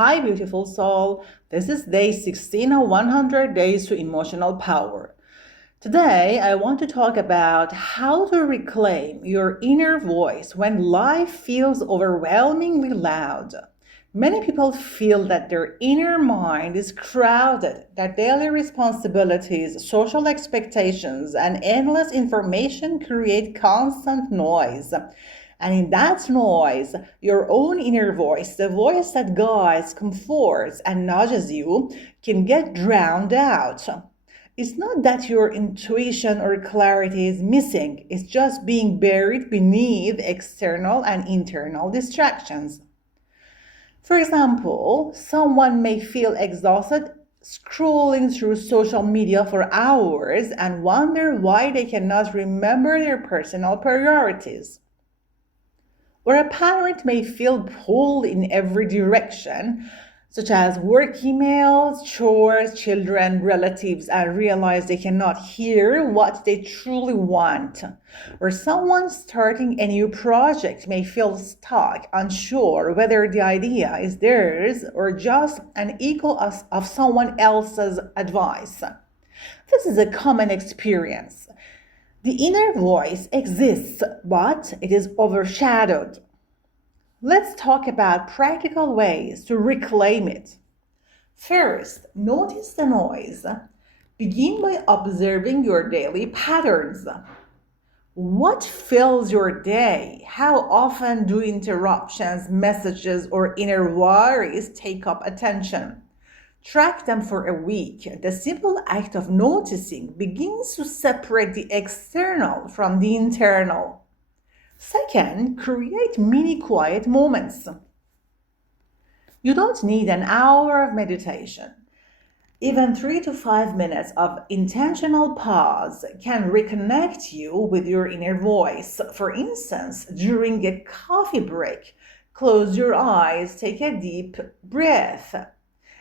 Hi, beautiful soul. This is day 16 of 100 Days to Emotional Power. Today, I want to talk about how to reclaim your inner voice when life feels overwhelmingly loud. Many people feel that their inner mind is crowded, that daily responsibilities, social expectations, and endless information create constant noise. And in that noise, your own inner voice, the voice that guides, comforts, and nudges you, can get drowned out. It's not that your intuition or clarity is missing, it's just being buried beneath external and internal distractions. For example, someone may feel exhausted scrolling through social media for hours and wonder why they cannot remember their personal priorities. Or a parent may feel pulled in every direction, such as work emails, chores, children, relatives, and realize they cannot hear what they truly want. Or someone starting a new project may feel stuck, unsure whether the idea is theirs or just an echo of someone else's advice. This is a common experience. The inner voice exists, but it is overshadowed. Let's talk about practical ways to reclaim it. First, notice the noise. Begin by observing your daily patterns. What fills your day? How often do interruptions, messages, or inner worries take up attention? Track them for a week. The simple act of noticing begins to separate the external from the internal. Second, create mini quiet moments. You don't need an hour of meditation. Even 3 to 5 minutes of intentional pause can reconnect you with your inner voice. For instance, during a coffee break, close your eyes, take a deep breath,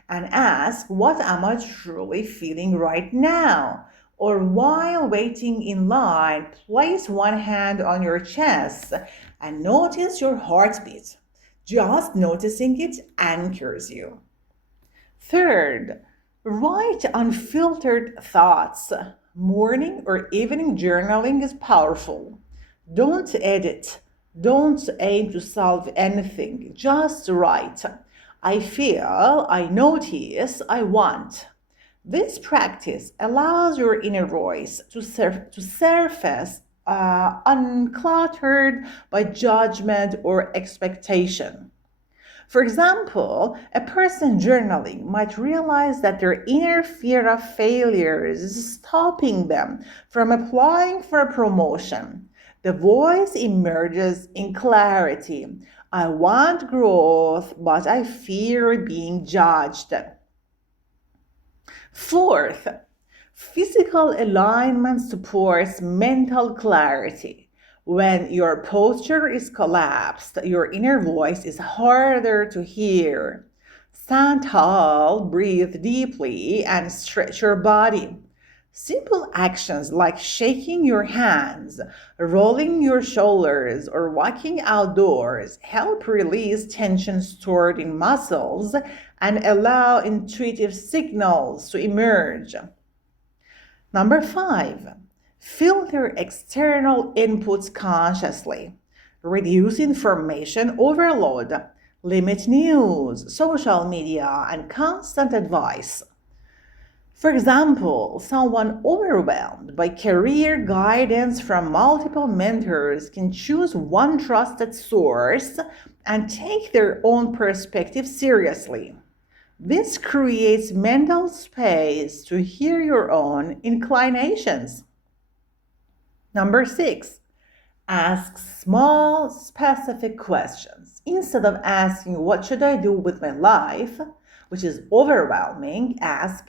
and ask, what am I truly feeling right now? Or while waiting in line, place one hand on your chest and notice your heartbeat. Just noticing it anchors you. Third, write unfiltered thoughts. Morning or evening journaling is powerful. Don't edit. Don't aim to solve anything. Just write. I feel, I notice, I want. This practice allows your inner voice to surface uncluttered by judgment or expectation. For example, a person journaling might realize that their inner fear of failure is stopping them from applying for a promotion. The voice emerges in clarity. I want growth, but I fear being judged. Fourth, physical alignment supports mental clarity. When your posture is collapsed, your inner voice is harder to hear. Stand tall, breathe deeply, and stretch your body. Simple actions like shaking your hands, rolling your shoulders, or walking outdoors help release tension stored in muscles and allow intuitive signals to emerge. Number 5, filter external inputs consciously. Reduce information overload. Limit news, social media, and constant advice. For example, someone overwhelmed by career guidance from multiple mentors can choose one trusted source and take their own perspective seriously. This creates mental space to hear your own inclinations. Number 6, ask small, specific questions. Instead of asking, what should I do with my life, which is overwhelming, ask,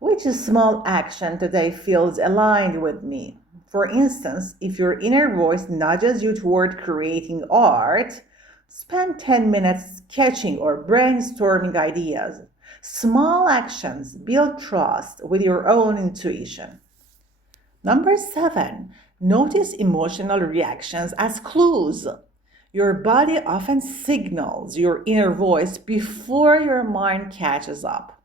which small action today feels aligned with me? For instance, if your inner voice nudges you toward creating art, spend 10 minutes sketching or brainstorming ideas. Small actions build trust with your own intuition. Number 7, notice emotional reactions as clues. Your body often signals your inner voice before your mind catches up.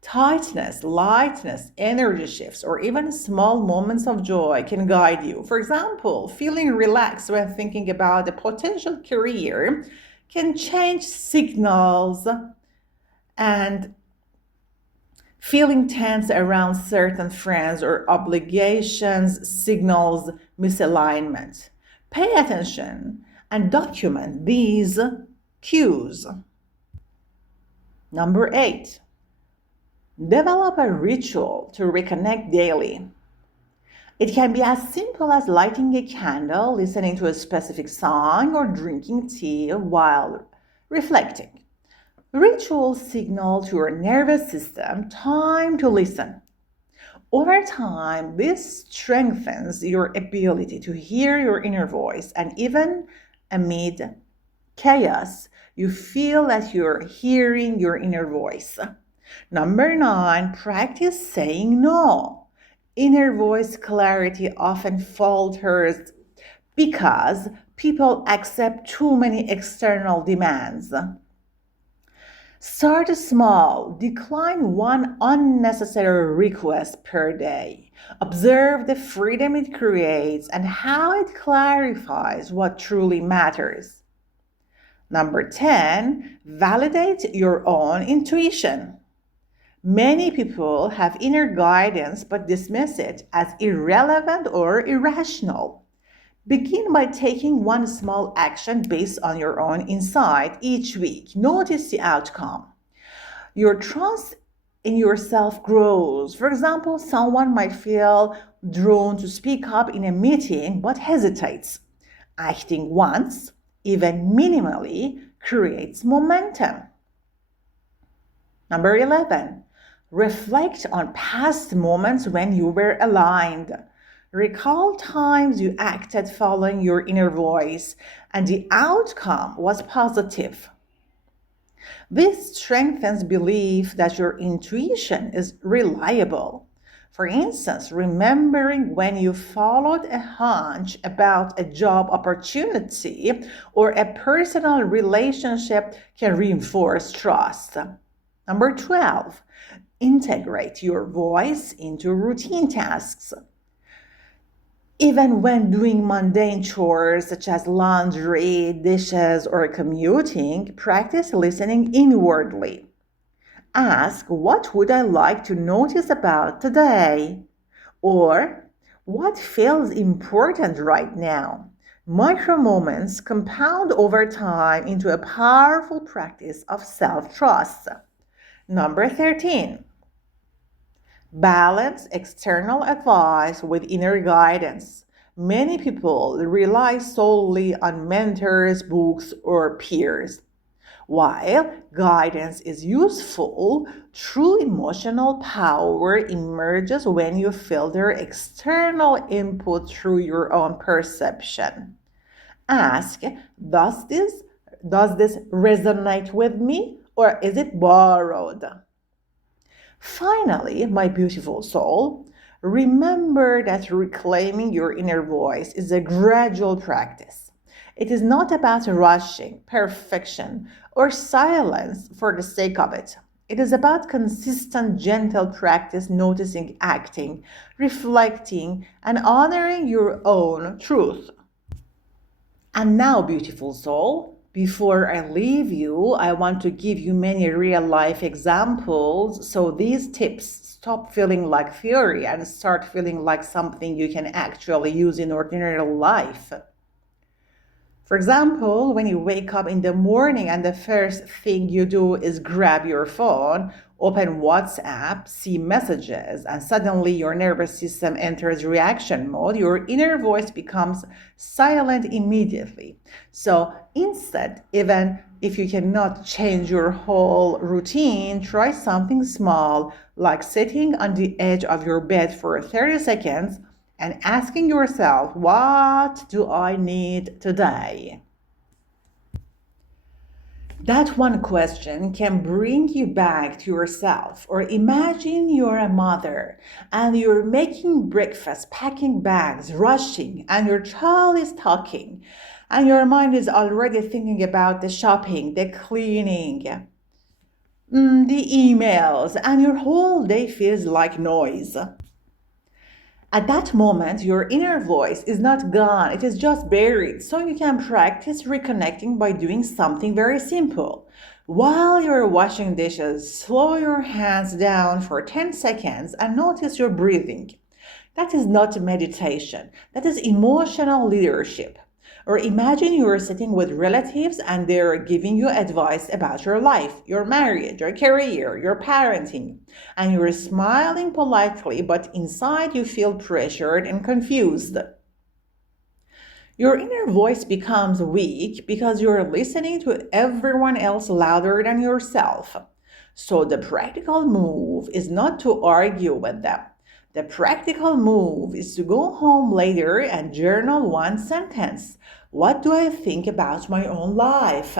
Tightness, lightness, energy shifts, or even small moments of joy can guide you. For example, feeling relaxed when thinking about a potential career can change signals, and feeling tense around certain friends or obligations signals misalignment. Pay attention and document these cues. Number 8, develop a ritual to reconnect daily. It can be as simple as lighting a candle, listening to a specific song, or drinking tea while reflecting. Rituals signal to your nervous system time to listen. Over time, this strengthens your ability to hear your inner voice, and even amid chaos, you feel that you're hearing your inner voice. Number 9, practice saying no. Inner voice clarity often falters because people accept too many external demands. Start small. Decline one unnecessary request per day. Observe the freedom it creates and how it clarifies what truly matters. Number 10, validate your own intuition. Many people have inner guidance but dismiss it as irrelevant or irrational. Begin by taking one small action based on your own insight each week. Notice the outcome. Your trust in yourself grows. For example, someone might feel drawn to speak up in a meeting but hesitates. Acting once, even minimally, creates momentum. Number 11, reflect on past moments when you were aligned. Recall times you acted following your inner voice and the outcome was positive. This strengthens belief that your intuition is reliable. For instance, remembering when you followed a hunch about a job opportunity or a personal relationship can reinforce trust. Number 12, integrate your voice into routine tasks. Even when doing mundane chores such as laundry, dishes, or commuting, practice listening inwardly. Ask, what would I like to notice about today? Or, what feels important right now? Micro moments compound over time into a powerful practice of self-trust. Number 13, balance external advice with inner guidance. Many people rely solely on mentors, books, or peers. While guidance is useful, true emotional power emerges when you filter external input through your own perception. Ask, does this resonate with me, or is it borrowed? Finally, my beautiful soul, remember that reclaiming your inner voice is a gradual practice. It is not about rushing, perfection, or silence for the sake of it. It is about consistent, gentle practice, noticing, acting, reflecting, and honoring your own truth. And now, beautiful soul, before I leave you, I want to give you many real life examples so these tips stop feeling like theory and start feeling like something you can actually use in ordinary life. For example, when you wake up in the morning and the first thing you do is grab your phone, open WhatsApp, see messages, and suddenly your nervous system enters reaction mode, your inner voice becomes silent immediately. So instead, even if you cannot change your whole routine, try something small, like sitting on the edge of your bed for 30 seconds and asking yourself, what do I need today? That one question can bring you back to yourself. Or imagine you're a mother and you're making breakfast, packing bags, rushing, and your child is talking. and your mind is already thinking about the shopping, the cleaning, the emails, and your whole day feels like noise. At that moment, your inner voice is not gone, it is just buried. So you can practice reconnecting by doing something very simple. While you're washing dishes, slow your hands down for 10 seconds and notice your breathing. That is not meditation, that is emotional leadership. Or imagine you are sitting with relatives and they're giving you advice about your life, your marriage, your career, your parenting, and you're smiling politely, but inside you feel pressured and confused. Your inner voice becomes weak because you're listening to everyone else louder than yourself. So the practical move is not to argue with them. The practical move is to go home later and journal one sentence. What do I think about my own life?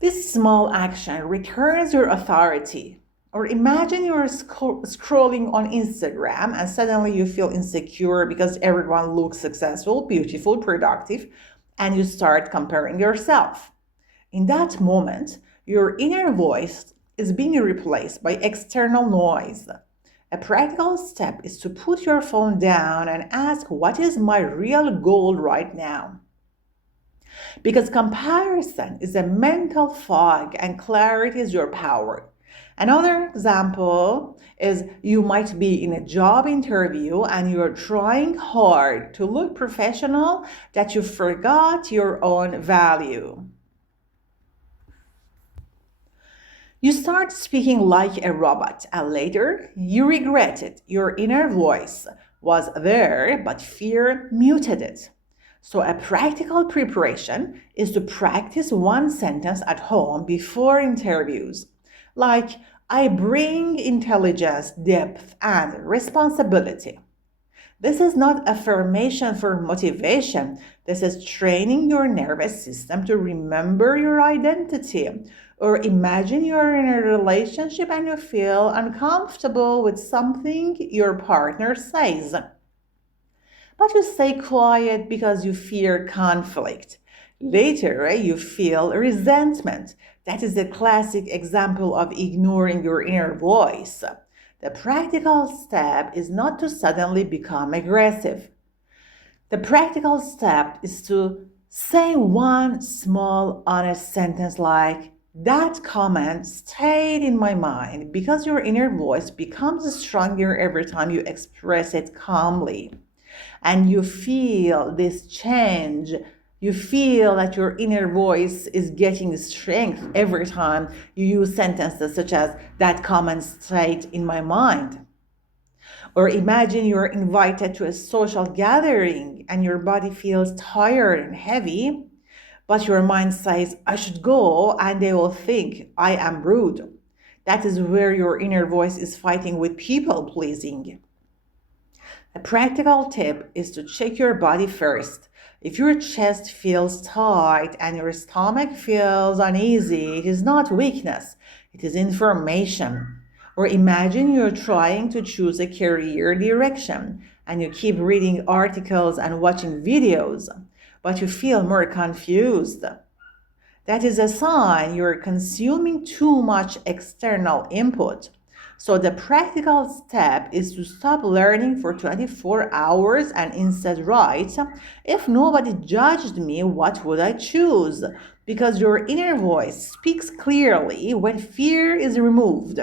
This small action returns your authority. Or imagine you're scrolling on Instagram and suddenly you feel insecure because everyone looks successful, beautiful, productive, and you start comparing yourself. In that moment, your inner voice is being replaced by external noise. A practical step is to put your phone down and ask, what is my real goal right now? Because comparison is a mental fog and clarity is your power. Another example is you might be in a job interview and you're trying hard to look professional that you forgot your own value. You start speaking like a robot, and later you regret it. Your inner voice was there, but fear muted it. So, a practical preparation is to practice one sentence at home before interviews. Like, I bring intelligence, depth, and responsibility. This is not affirmation for motivation. This is training your nervous system to remember your identity. Or imagine you're in a relationship and you feel uncomfortable with something your partner says. But you stay quiet because you fear conflict. Later, you feel resentment. That is a classic example of ignoring your inner voice. The practical step is not to suddenly become aggressive. The practical step is to say one small, honest sentence like, that comment stayed in my mind, because your inner voice becomes stronger every time you express it calmly. And you feel this change. You feel that your inner voice is getting strength every time you use sentences such as, that comment stayed in my mind. Or imagine you're invited to a social gathering and your body feels tired and heavy, but your mind says, I should go and they will think I am rude. That is where your inner voice is fighting with people pleasing. A practical tip is to check your body first. If your chest feels tight and your stomach feels uneasy, it is not weakness, it is information. Or imagine you're trying to choose a career direction and you keep reading articles and watching videos, but you feel more confused. That is a sign you're consuming too much external input. So the practical step is to stop learning for 24 hours and instead write, if nobody judged me, what would I choose? Because your inner voice speaks clearly when fear is removed.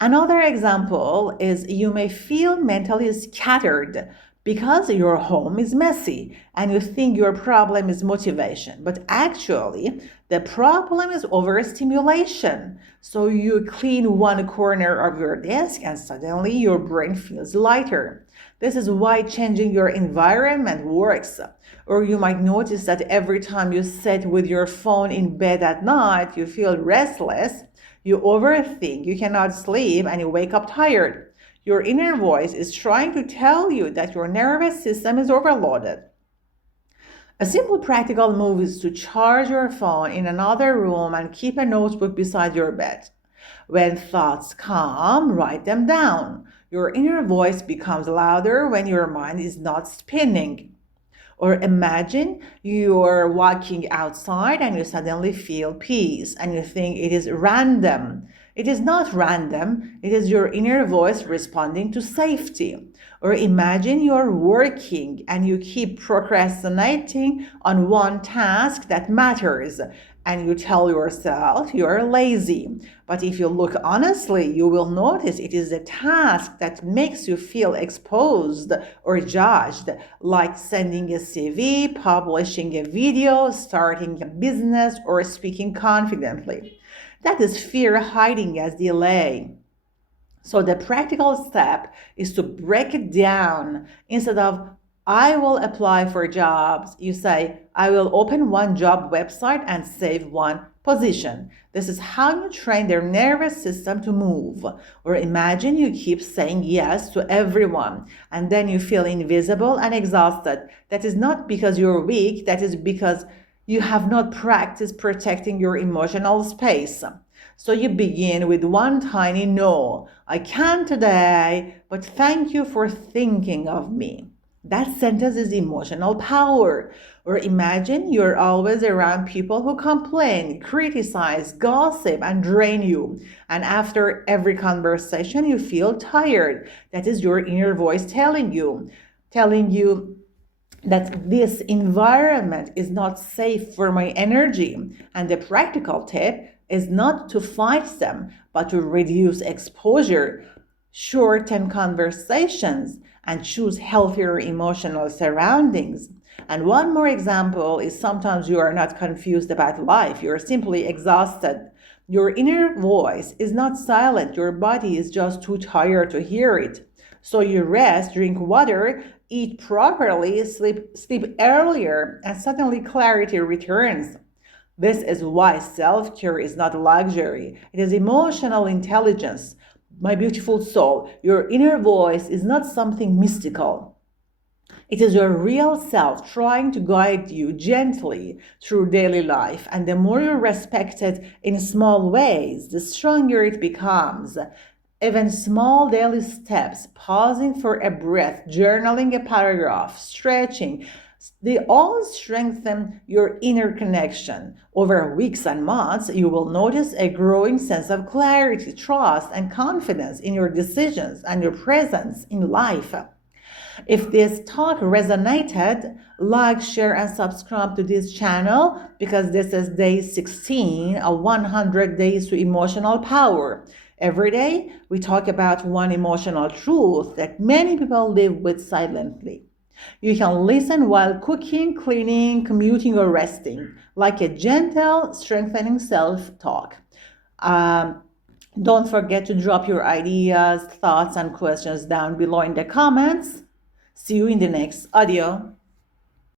Another example is you may feel mentally scattered because your home is messy and you think your problem is motivation, but actually the problem is overstimulation. So you clean one corner of your desk and suddenly your brain feels lighter. This is why changing your environment works. Or you might notice that every time you sit with your phone in bed at night, you feel restless, you overthink, you cannot sleep, and you wake up tired. Your inner voice is trying to tell you that your nervous system is overloaded. A simple practical move is to charge your phone in another room and keep a notebook beside your bed. When thoughts come, write them down. Your inner voice becomes louder when your mind is not spinning. Or imagine you're walking outside and you suddenly feel peace and you think it is random. It is not random, it is your inner voice responding to safety. Or imagine you're working and you keep procrastinating on one task that matters and you tell yourself you're lazy. But if you look honestly, you will notice it is a task that makes you feel exposed or judged, like sending a CV, publishing a video, starting a business, or speaking confidently. That is fear hiding as delay. So the practical step is to break it down. Instead of I will apply for jobs, you say I will open one job website and save one position. This is how you train their nervous system to move. Or imagine you keep saying yes to everyone and then you feel invisible and exhausted. That is not because you're weak, that is because you have not practiced protecting your emotional space. So you begin with one tiny no. I can't today, but thank you for thinking of me. That sentence is emotional power. Or imagine you're always around people who complain, criticize, gossip, and drain you. And after every conversation, you feel tired. That is your inner voice telling you that this environment is not safe for my energy. And the practical tip is not to fight them, but to reduce exposure, shorten conversations, and choose healthier emotional surroundings. And one more example is sometimes you are not confused about life, you're simply exhausted. Your inner voice is not silent, your body is just too tired to hear it. So you rest, drink water, eat properly, sleep earlier, and suddenly clarity returns. This is why self-care is not a luxury. It is emotional intelligence. My beautiful soul, your inner voice is not something mystical. It is your real self trying to guide you gently through daily life. And the more you respect it in small ways, the stronger it becomes. Even small daily steps, pausing for a breath, journaling a paragraph, stretching, they all strengthen your inner connection. Over weeks and months, you will notice a growing sense of clarity, trust, and confidence in your decisions and your presence in life. If this talk resonated, like, share, and subscribe to this channel because this is day 16 of 100 days to emotional power. Every day, we talk about one emotional truth that many people live with silently. You can listen while cooking, cleaning, commuting, or resting, like a gentle, strengthening self-talk. Don't forget to drop your ideas, thoughts, and questions down below in the comments. See you in the next audio.